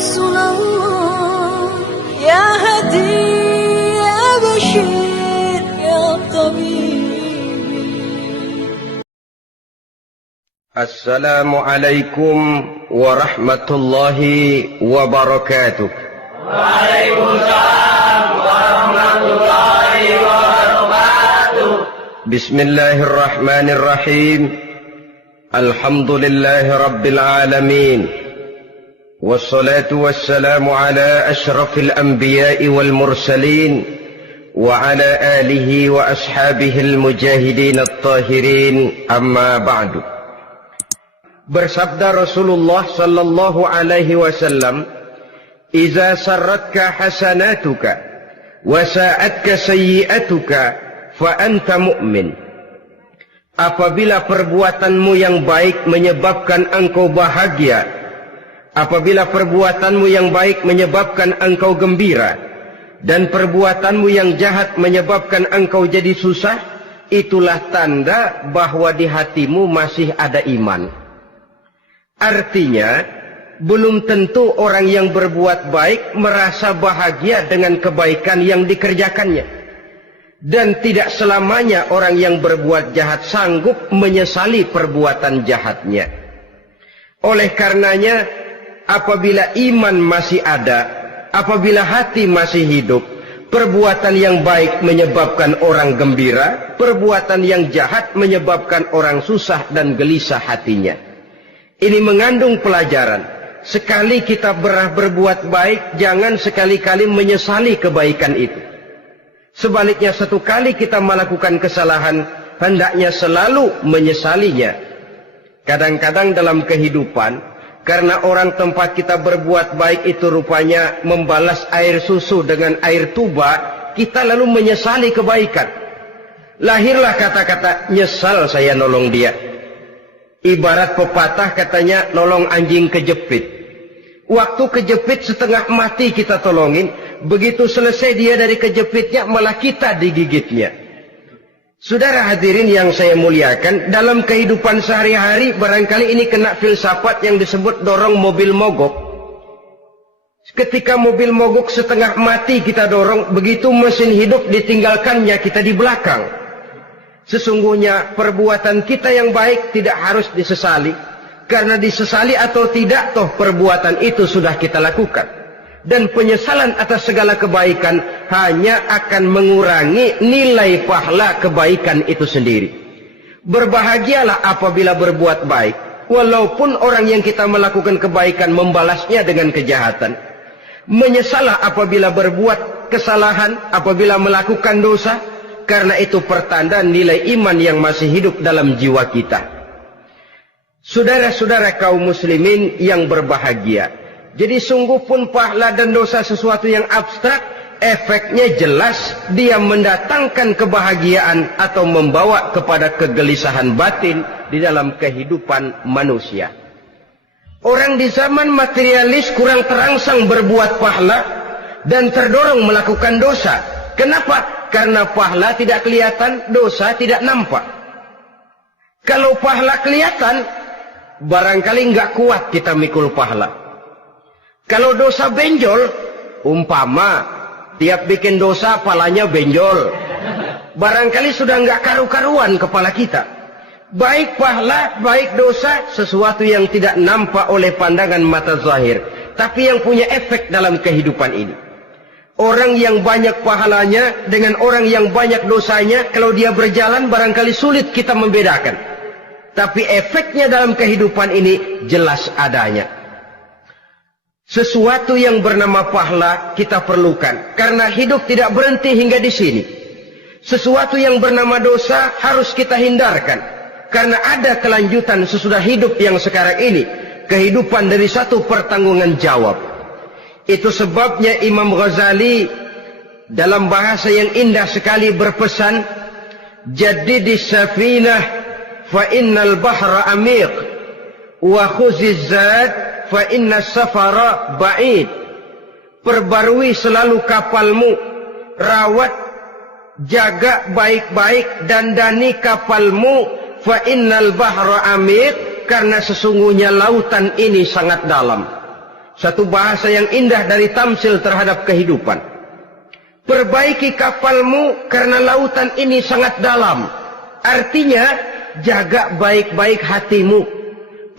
رسول الله يا هدي يا بشير يا طبيب. السلام عليكم ورحمة الله وبركاته. وعليكم السلام ورحمة الله وبركاته. بسم الله الرحمن الرحيم. الحمد لله رب العالمين، والصلاة والسلام على أشرف الأنبياء والمرسلين وعلى آله وأصحابه المجاهدين الطاهرين، أما بعد. Bersabda Rasulullah sallallahu alaihi wasallam, "Iza sarratka hasanatuka wa sa'atka sayyi'atuka fa anta mu'min." Apabila perbuatanmu yang baik menyebabkan engkau bahagia, apabila perbuatanmu yang baik menyebabkan engkau gembira, dan perbuatanmu yang jahat menyebabkan engkau jadi susah, itulah tanda bahwa di hatimu masih ada iman. Artinya, belum tentu orang yang berbuat baik merasa bahagia dengan kebaikan yang dikerjakannya. Dan tidak selamanya orang yang berbuat jahat sanggup menyesali perbuatan jahatnya. Oleh karenanya, apabila iman masih ada, apabila hati masih hidup, perbuatan yang baik menyebabkan orang gembira, perbuatan yang jahat menyebabkan orang susah dan gelisah hatinya. Ini mengandung pelajaran. Sekali kita berbuat baik, jangan sekali-kali menyesali kebaikan itu. Sebaliknya, satu kali kita melakukan kesalahan, hendaknya selalu menyesalinya. Kadang-kadang dalam kehidupan, karena orang tempat kita berbuat baik itu rupanya membalas air susu dengan air tuba, kita lalu menyesali kebaikan. Lahirlah kata-kata, "Nyesal saya nolong dia." Ibarat pepatah katanya, nolong anjing kejepit. Waktu kejepit setengah mati kita tolongin, begitu selesai dia dari kejepitnya, malah kita digigitnya. Saudara hadirin yang saya muliakan, dalam kehidupan sehari-hari barangkali ini kena filsafat yang disebut dorong mobil mogok. Ketika mobil mogok setengah mati kita dorong, begitu mesin hidup ditinggalkannya kita di belakang. Sesungguhnya perbuatan kita yang baik tidak harus disesali, karena disesali atau tidak, toh perbuatan itu sudah kita lakukan. Dan penyesalan atas segala kebaikan hanya akan mengurangi nilai pahala kebaikan itu sendiri. Berbahagialah apabila berbuat baik, walaupun orang yang kita melakukan kebaikan membalasnya dengan kejahatan. Menyesalah apabila berbuat kesalahan, apabila melakukan dosa, karena itu pertanda nilai iman yang masih hidup dalam jiwa kita. Saudara-saudara kaum muslimin yang berbahagia, jadi sungguh pun pahala dan dosa sesuatu yang abstrak, efeknya jelas dia mendatangkan kebahagiaan atau membawa kepada kegelisahan batin di dalam kehidupan manusia. Orang di zaman materialis kurang terangsang berbuat pahala dan terdorong melakukan dosa. Kenapa? Karena pahala tidak kelihatan, dosa tidak nampak. Kalau pahala kelihatan, barangkali nggak kuat kita mikul pahala. Kalau dosa benjol, umpama tiap bikin dosa palanya benjol, barangkali sudah nggak karu-karuan kepala kita. Baik pahala, baik dosa, sesuatu yang tidak nampak oleh pandangan mata zahir, tapi yang punya efek dalam kehidupan ini. Orang yang banyak pahalanya dengan orang yang banyak dosanya, kalau dia berjalan barangkali sulit kita membedakan. Tapi efeknya dalam kehidupan ini jelas adanya. Sesuatu yang bernama pahala kita perlukan, karena hidup tidak berhenti hingga di sini. Sesuatu yang bernama dosa harus kita hindarkan, karena ada kelanjutan sesudah hidup yang sekarang ini. Kehidupan dari satu pertanggungan jawab. Itu sebabnya Imam Ghazali dalam bahasa yang indah sekali berpesan, "Jaddidis safinah fa innal bahra amiq wa khuziz zad fa innas safara ba'id." Perbarui selalu kapalmu, rawat, jaga baik-baik, dandani kapalmu, fa innal bahra amiq, karena sesungguhnya lautan ini sangat dalam. Satu bahasa yang indah dari tamsil terhadap kehidupan. Perbaiki kapalmu karena lautan ini sangat dalam. Artinya, jaga baik-baik hatimu.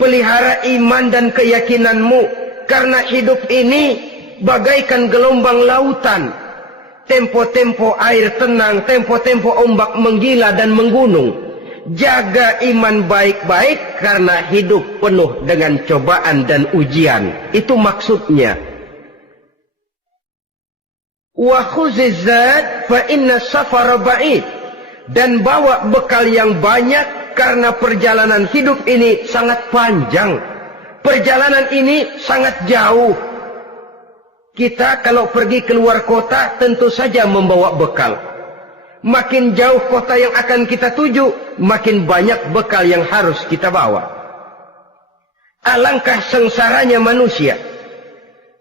Pelihara iman dan keyakinanmu. Karena hidup ini bagaikan gelombang lautan. Tempo-tempo air tenang, tempo-tempo ombak menggila dan menggunung. Jaga iman baik-baik karena hidup penuh dengan cobaan dan ujian. Itu maksudnya. Wa khuziz zad fa inna safara ba'id. Dan bawa bekal yang banyak karena perjalanan hidup ini sangat panjang. Perjalanan ini sangat jauh. Kita kalau pergi keluar kota tentu saja membawa bekal. Makin jauh kota yang akan kita tuju, makin banyak bekal yang harus kita bawa. Alangkah sengsaranya manusia.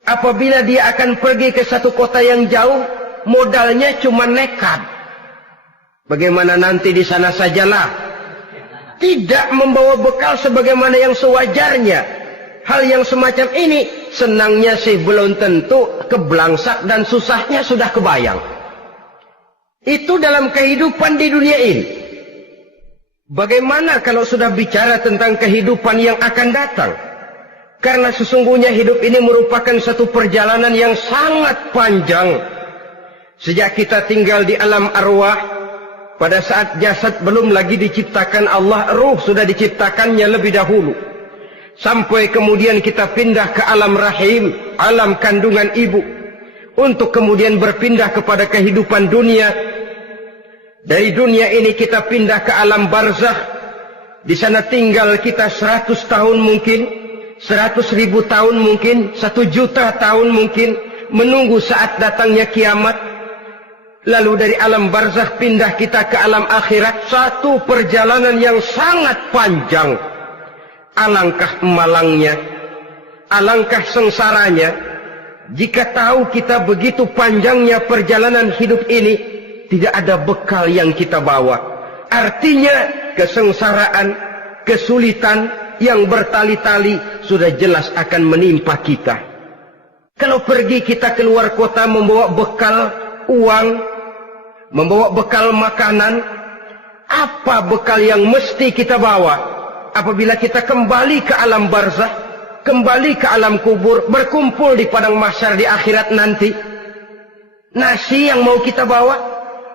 Apabila dia akan pergi ke satu kota yang jauh, modalnya cuma nekat. Bagaimana nanti di sana sajalah. Tidak membawa bekal sebagaimana yang sewajarnya. Hal yang semacam ini, senangnya sih belum tentu, keblangsak dan susahnya sudah kebayang. Itu dalam kehidupan di dunia ini. Bagaimana kalau sudah bicara tentang kehidupan yang akan datang? Karena sesungguhnya hidup ini merupakan satu perjalanan yang sangat panjang. Sejak kita tinggal di alam arwah, pada saat jasad belum lagi diciptakan Allah, ruh sudah diciptakannya lebih dahulu. Sampai kemudian kita pindah ke alam rahim, alam kandungan ibu. Untuk kemudian berpindah kepada kehidupan dunia. Dari dunia ini kita pindah ke alam barzakh. Di sana tinggal kita 100 tahun mungkin, 100.000 tahun mungkin, 1 juta tahun mungkin, menunggu saat datangnya kiamat. Lalu dari alam barzakh pindah kita ke alam akhirat. Satu perjalanan yang sangat panjang. Alangkah malangnya, alangkah sengsaranya, jika tahu kita begitu panjangnya perjalanan hidup ini, tidak ada bekal yang kita bawa. Artinya kesengsaraan, kesulitan yang bertali-tali sudah jelas akan menimpa kita. Kalau pergi kita keluar kota membawa bekal uang, membawa bekal makanan, apa bekal yang mesti kita bawa? Apabila kita kembali ke alam barzakh, kembali ke alam kubur, berkumpul di padang mahsyar di akhirat nanti, nasi yang mau kita bawa,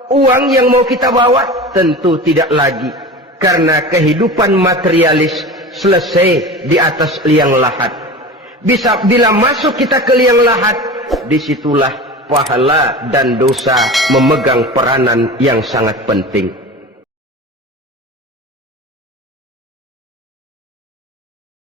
uang yang mau kita bawa, tentu tidak lagi. Karena kehidupan materialis selesai di atas liang lahat. Bila masuk kita ke liang lahat, disitulah pahala dan dosa memegang peranan yang sangat penting.